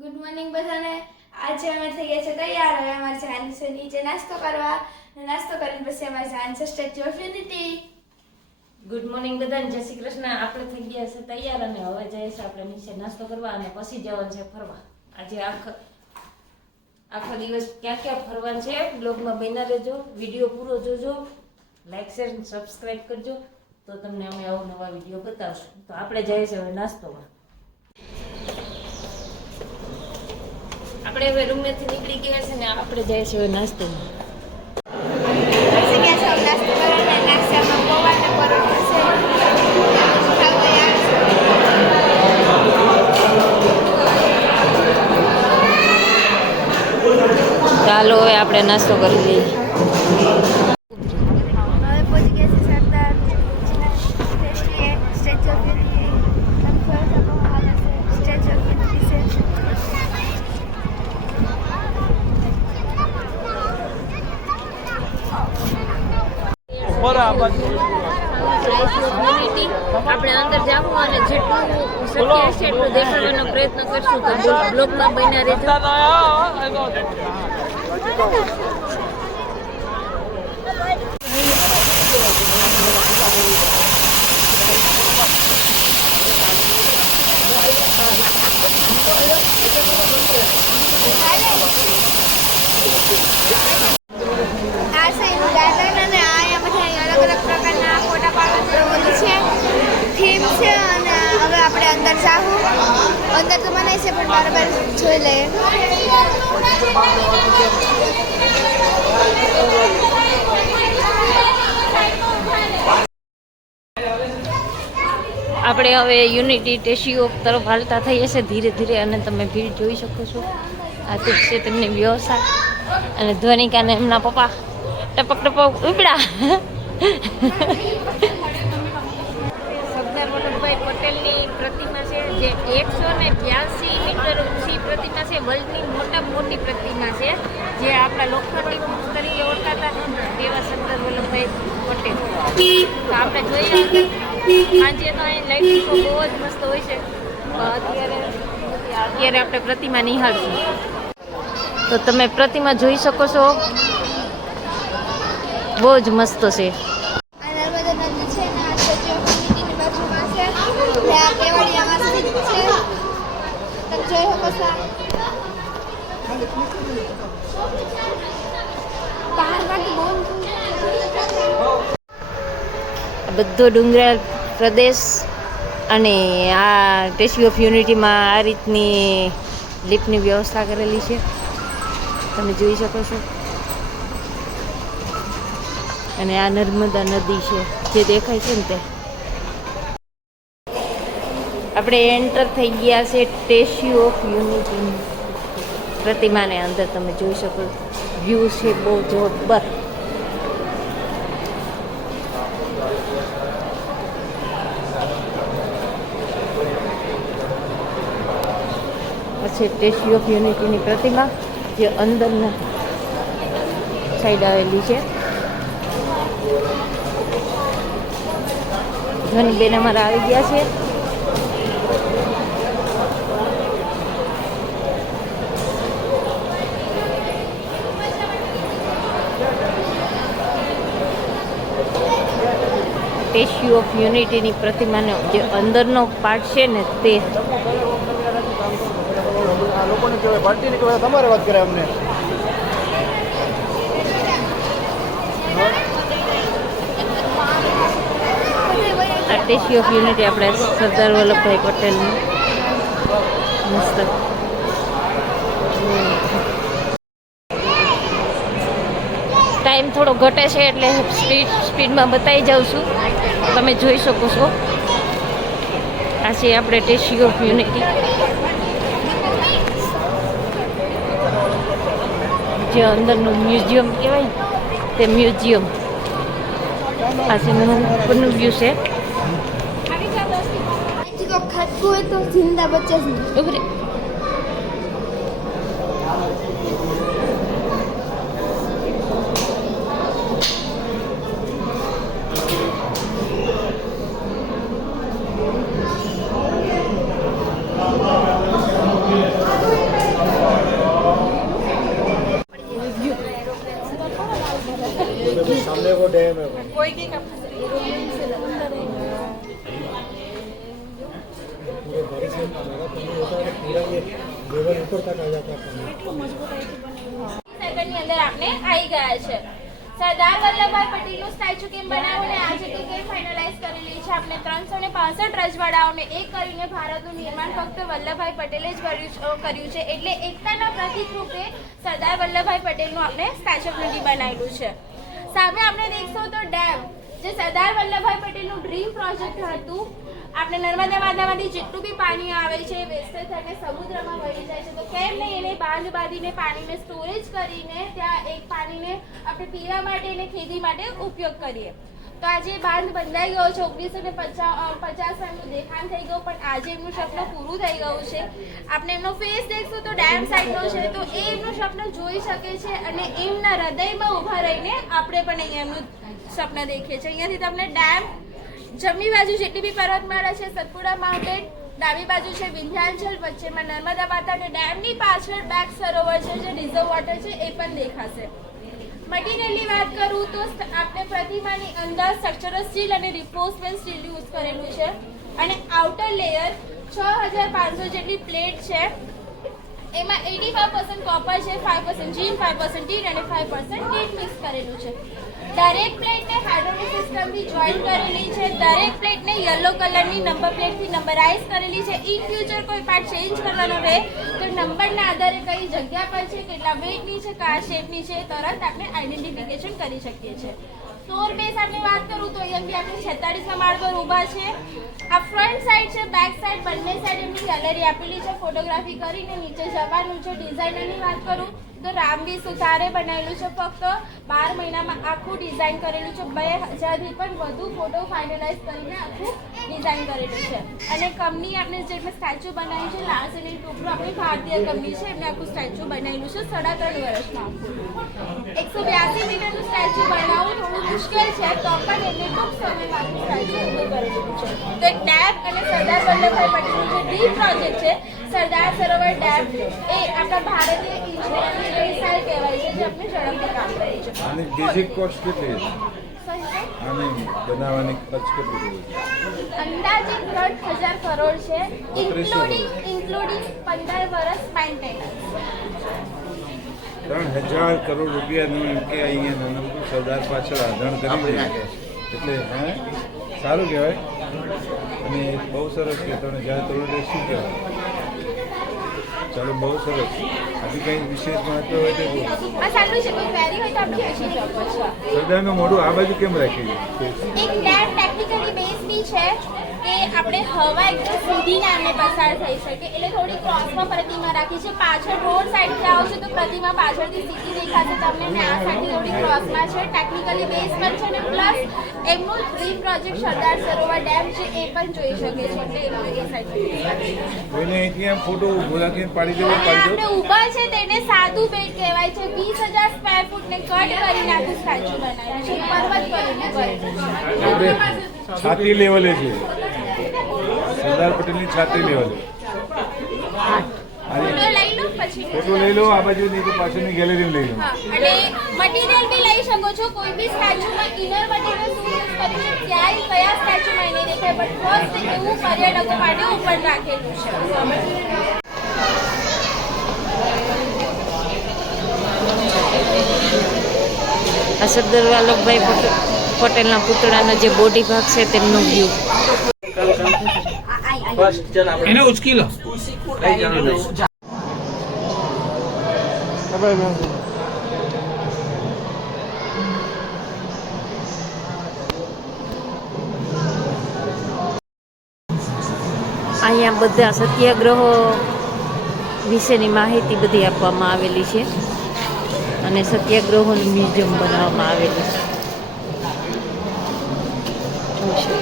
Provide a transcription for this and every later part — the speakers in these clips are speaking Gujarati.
ગુડ મોર્નિંગ બધાને. આજે અમે થઈ ગયા છે તૈયાર. હવે અમારે જવાનું છે નીચે નાસ્તો કરવા. નાસ્તો કરીને પછી અમારે જવાનું છે statue of unity. Good morning બધાને, જય શ્રી કૃષ્ણ. આપણે થઈ ગયા છે તૈયાર અને હવે જઈએ છીએ આપણે નીચે નાસ્તો કરવા અને પછી જવાનું છે ફરવા. આજે આખો દિવસ ક્યાં ક્યાં ફરવાનું છે બ્લોગમાં બન્યા રહેજો, વિડીયો પૂરો જોજો, લાઈક શેર સબસ્ક્રાઈબ કરજો તો તમને અમે અવનવા વિડીયો બતાવશું. તો આપણે જઈએ છીએ હવે નાસ્તોમાં. આપણે હવે રૂમમાંથી નીકળી ગયા છે ને આપણે જઈએ છીએ હવે નાસ્તોમાં. નાસ્તો કરવા નાસ્તામાં પૌવા અને પરોઠા છે. ચાલો હવે આપણે નાસ્તો કરી લઈએ. હવે પહોંચી ગયા છે સરદાર statue of unity. Statue of unity છે. આપણે અંદર જાવું અને જેટલું શક્ય હશે એટલું દેખાડવાનો પ્રયત્ન કરશું. તો બ્લોગમાં બન્યા રહેજો. આ છે એનું ગાર્ડન અને અહીંયા બધા અલગ અલગ પ્રકારના ફોટા પાડવાનું છે, થીમ છે. અને હવે આપણે અંદર જાવું. અંદર તો બનાવી છે પણ બરાબર જોઈ લઈએ. આપણે હવે યુનિટી ટેસ્યુ તરફ હાલતા થઈએ છીએ ધીરે ધીરે અને તમે ભીડ જોઈ શકો છો. આ તો છે તેમની વ્યવસાય અને ધ્વનિકાને એમના પપ્પા ટપક ટપક ઉપડા. સરદાર વલ્લભભાઈ પટેલની પ્રતિમા છે જે 182 મીટર ઊંચી પ્રતિમા છે. વર્લ્ડની મોટામાં મોટી પ્રતિમા છે જે આપણા લોખંડી પુરુષ તરીકે ઓળખાતા તેવા સરદાર વલ્લભભાઈ પટેલ. તો આપણે જોઈએ સાંજે તો અહીં લાઇટિંગ બહુ જ મસ્ત હોય છે. અત્યારે આપણે પ્રતિમા નિહાળશું. તો તમે પ્રતિમા જોઈ શકો છો, બહુ જ મસ્ત છે. નર્મદા નદી છે ને આ સ્ટેચ્યુ ઓફ યુનિટીની બાજુમાં છે. આ કેવડિયામાં સ્થિત છે. તમે જોઈ શકો છો. બહારમાંથી બહુ બધો ડુંગરાળ પ્રદેશ અને આ સ્ટેચ્યુ ઓફ યુનિટીમાં આ રીતની લિફ્ટની વ્યવસ્થા કરેલી છે, તમે જોઈ શકો છો. અને આ નર્મદા નદી છે જે દેખાય છે ને તે. આપણે એન્ટર થઈ ગયા છે સ્ટેચ્યુ ઓફ યુનિટીની પ્રતિમાને અંદર. તમે જોઈ શકો વ્યૂ છે બહુ જોરદાર. પછી સ્ટેચ્યુ ઓફ યુનિટીની પ્રતિમા જે અંદરના સાઈડ આવેલી છે. ધનબેન અમારા આવી ગયા છે. સ્ટેચ્યુ ઓફ યુનિટીની પ્રતિમાનો જે અંદરનો પાર્ટ છે ને તે લોકોને કહેવાય પાર્ટીને કહેવાય. તમારે વાત કરે અમને. આ સ્ટેચ્યુ ઓફ યુનિટી આપણે સરદાર વલ્લભભાઈ પટેલનું મસ્ત. ટાઈમ થોડો ઘટે છે એટલે સ્પીડમાં બતાવી જાઉં છું. તમે જોઈ શકો છો આ છે આપણે સ્ટેચ્યુ ઓફ યુનિટી જે અંદરનું મ્યુઝિયમ કહેવાય તે મ્યુઝિયમ. આ છે ઉપરનું વ્યૂ છે. ખટકું હોય તો જિંદા બચે જ નહીં. સેકન્ડની અંદર આપણે આવી ગયા છે. સરદાર વલ્લભભાઈ પટેલનું સ્ટેચ્યુ કેમ બનાવ્યું ને આ જગ્યાએ કેમ ફાઇનલાઇઝ કરેલી છે? આપણે 365 રજવાડાઓને એક કરીને ભારતનું નિર્માણ ફક્ત વલ્લભભાઈ પટેલે જ કર્યું છે. એટલે એકતાના પ્રતીક રૂપે સરદાર વલ્લભભાઈ પટેલનું આપણે સ્ટેચ્યુ ઓફ યુનિટી બનાવેલું છે. સામે આપણે દેખશો તો ડેમ, જે સરદાર વલ્લભભાઈ પટેલનું ડ્રીમ પ્રોજેક્ટ હતું. આપણે નર્મદા વાંધામાંથી જેટલું બી પાણી આવે છે વેસ્ટેજ થઈને સમુદ્રમાં વહી જાય છે, તો કેમ નહીં એને બાંધ બાંધીને પાણીને સ્ટોરેજ કરીને ત્યાં એક પાણીને આપણે પીવા માટે અને ખેતી માટે ઉપયોગ કરીએ. તો આજે બાંધ બંધાઈ ગયો છે. 1950 એમનું દેખાણ થઈ ગયું, પણ આજે એમનું સપનું પૂરું થઈ ગયું છે. આપણે એમનો ફેસ દેખશું તો ડેમ સાઈડનો છે, તો એ એમનું સપનું જોઈ શકે છે અને એમના હૃદયમાં ઊભા રહીને આપણે પણ અહીંયા એમનું સપના દેખીએ છીએ. અહીંયાથી તમને ડેમ, જમણી બાજુ જેટલી બી પર્વતમાળા છે સતપુડા માઉન્ટેન, ડાબી બાજુ છે વિંધ્યાચલ, વચ્ચેમાં નર્મદા માતા અને ડેમની પાછળ બેક સરોવર છે જે રિઝર્વ વોટર છે એ પણ દેખાશે. મટીરિયલની વાત કરું તો આપણે પ્રતિમાની અંદર સ્ટ્રક્ચરલ સ્ટીલ અને રિફોર્સમેન્ટ સ્ટીલ યુઝ કરેલું છે અને આઉટર લેયર 6500 જેટલી પ્લેટ છે. એમાં 85% કોપર છે, 5% જીન, 5% ટીન અને 5% ટીન મિક્સ કરેલું છે. દરેક પ્લેટને હાઇડ્રોલિક સિસ્ટમથી જોઈન્ટ કરેલી છે. દરેક પ્લેટને યલો કલરની નંબર પ્લેટથી નંબરાઇઝ કરેલી છે. ઇન ફ્યુચર કોઈ પાર્ટ ચેન્જ કરવાનો રહે તો નંબરના આધારે કઈ જગ્યા પર છે, કેટલા વેટની છે, કયા શેપની છે, તરત આપણે આઈડેન્ટિફિકેશન કરી શકીએ છીએ. ફ્લોર બેઝ આપણે વાત કરું તો અહીંયા આપણે 46મા માળ પર ઊભા છે. આ ફ્રન્ટ સાઈડ છે, બેક સાઈડ બંને સાઈડ એમની ગેલેરી આપેલી છે. ફોટોગ્રાફી કરીને નીચે જવાનું છે. ડિઝાઇનરની વાત કરું તો રામબી સુતારે બનાવેલું છે. ફક્ત 12 મહિનામાં આખું ડિઝાઇન કરેલું છે. 2000થી પણ વધુ ફોટો ફાઇનલાઇઝ કરીને આખું ડિઝાઇન કરેલું છે. અને કંપની આપણે જે સ્ટેચ્યુ બનાવ્યું છે લાર્સેન & ટુબ્રો આપણી ભારતીય કંપની છે, એમને આખું સ્ટેચ્યુ બનાવેલું છે 3.5 વર્ષમાં. 182 મીટરનું સ્ટેચ્યુ બનાવવું થોડું મુશ્કેલ છે, તો પણ એમને ટૂંક સમયમાં સ્ટેચ્યુ ઊભું કરેલું છે. તો એક ડેમ અને સરદાર વલ્લભભાઈ પટેલનું જે ડીપ પ્રોજેક્ટ છે સરદાર સરોવર ડેમ, એ આપણા ભારતીય ઇન્જિનિયરિંગ મિસાઇલ કહેવાય છે, જે આપણે ઝડપથી કામ કરે છે. આની બેઝિક કોસ્ટ કેટલી છે? આની બનાવવાની ખર્ચ કેટલી છે? અંદાજે 3000 કરોડ છે, ઇન્ક્લુડિંગ 15 વર્ષ મેન્ટેનન્સ. 3000 કરોડ રૂપિયાનું એમ કે અહીંયા નાનું મોટું સરદાર પાછળ આધાર કરી છે. એટલે હા સારું કહેવાય અને બહુ સરસ કે 3000 કરોડ શું કહેવાય. ચાલો બહુ સરસ. હજી કંઈ વિશેષ મહત્વ હોય તો બોલો. આ સારું છે, કોઈ ક્વેરી હોય તો આપણે પૂછી શકો છો. સરદારનું મોઢું આ બાજુ કેમ રાખ્યું છે? એક ડેમ ટેકનિકલી બેઝ બી છે કે આપણે હવા એકદમ સીધી નામે પસાર થઈ શકે, એટલે થોડી ક્રોસમાં પ્રતિમા રાખી છે. પાછળ રોડ સાઈડથી આવશે તો પ્રતિમા પાછળથી સીધી દેખાશે તમને, અને આ સાઈડથી થોડી ક્રોસમાં છે. ટેકનિકલી બેઝ પણ છે અને પ્લસ એમનું dream project Sardar Sarovar dam છે એ પણ જોઈ શકે છે, એટલે એમનું એ સાઈડ કોઈને અહીંથી આમ ફોટો ઊભો રાખીને પાડી દેવો અને આપણે ઊભા છે તેને સાદું બેટ કહેવાય છે. 20,000 સ્ક્વેર ફૂટને કટ કરીને આખું સ્ટેચ્યુ બનાવ્યું છે, પર્વત કરીને કરેલું છે. છાતી લેવલે છે, સરદાર પટેલની છાતી લેવલે. ફોટો લઈ લો પછી ફોટો લઈ લો, આ બાજુ નહીં તો પાછળની ગેલેરી લઈ લો. હા, અને મટીરિયલ બી લઈ શકો છો. કોઈ બી સ્ટેચ્યુમાં ઇનર મટીરિયલ શું યુઝ કર્યું છે ક્યાંય કયા સ્ટેચ્યુમાં નહીં દેખાય, બટ ફર્સ્ટ એવું પર્યટકો માટે ઓપન રાખેલું છે. આ સરદાર વલ્લભભાઈ પટેલના પુતળાનો જે બોડી ભાગ છે તેમનો વ્યૂ. એને ઉચકી લો. અહીંયા બધા સત્યાગ્રહો વિશેની માહિતી બધી આપવામાં આવેલી છે અને સત્યાગ્રહોનું મ્યુઝિયમ બનાવવામાં આવેલું છે. જોઈ શકો.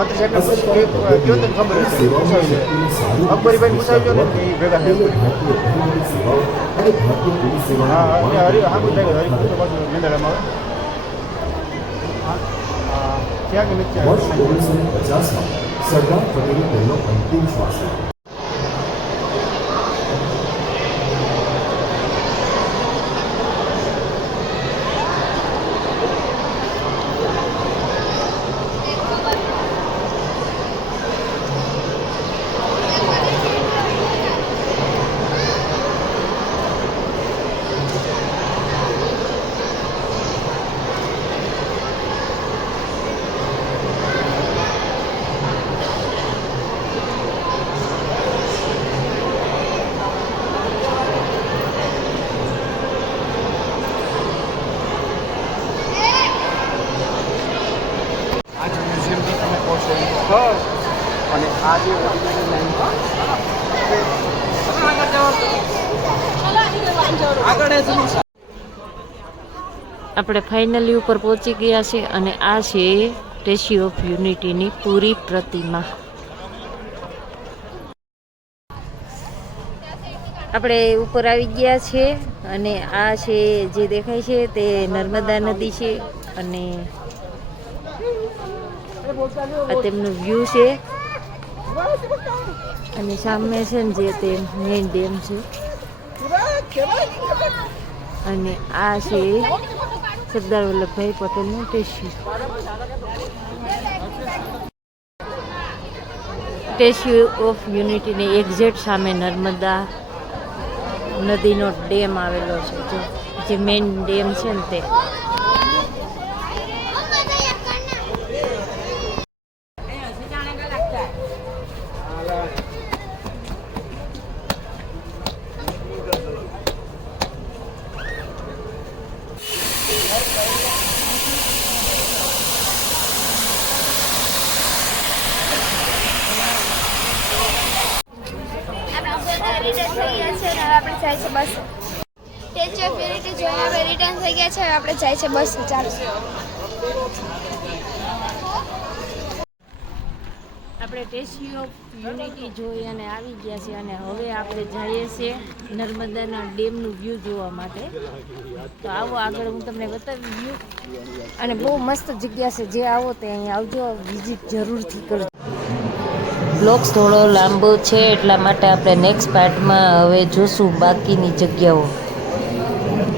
મંત્રી સાહેબને કયો તને ખબર હશે પૂછાવી લે. અકબરીભાઈ પૂછાવજો ને એ ભેગા થાય. અને ભારતીય પોલીસ સેવાના હા જવાનો હરિપુર બાજુ મેંદડામાં ક્યાં કે વર્ષ નથી 1950માં સરદાર પટેલે તેમનો અંતિમ શ્વાસ લીધો. આ જે મ્યુઝિયમની તમે કહો છો અને આ જે ઓરિજિનલ લાઈન આપણે ફાઇનલી ઉપર પહોંચી ગયા છે અને આ છે સ્ટેચ્યુ ઓફ યુનિટીની પૂરી પ્રતિમા. આપણે ઉપર આવી ગયા છે અને આ છે જે દેખાય છે તે નર્મદા નદી છે અને આ તેમનું વ્યૂ છે અને સામે છે ને જે તે મેઇન ડેમ છે અને આ છે સરદાર વલ્લભભાઈ પટેલનું સ્ટેચ્યુ ઓફ યુનિટીની એક્ઝેક્ટ સામે નર્મદા નદીનો ડેમ આવેલો છે, જે મેઇન ડેમ છે ને તે. રિટર્ન થઈ ગયા છે અને હવે આપણે જાય છે બસ. સ્ટેચ્યુ ઓફ યુનિટી જોઈને હવે રિટર્ન થઈ ગયા છે. હવે આપણે જાય છે બસ. ચાલો આપણે સ્ટેચ્યુ ઓફ યુનિટી જોઈ અને આવી ગયા છે અને હવે આપણે જઈએ છીએ નર્મદાના ડેમનું વ્યૂ જોવા માટે. તો આવો આગળ હું તમને બતાવી વ્યૂ, અને બહુ મસ્ત જગ્યા છે. જે આવો તે અહીં આવજો, વિઝિટ જરૂરથી કરજો. બ્લોગ્સ થોડો લાંબો છે એટલા માટે આપણે નેક્સ્ટ પાર્ટમાં હવે જોશું બાકીની જગ્યાઓ.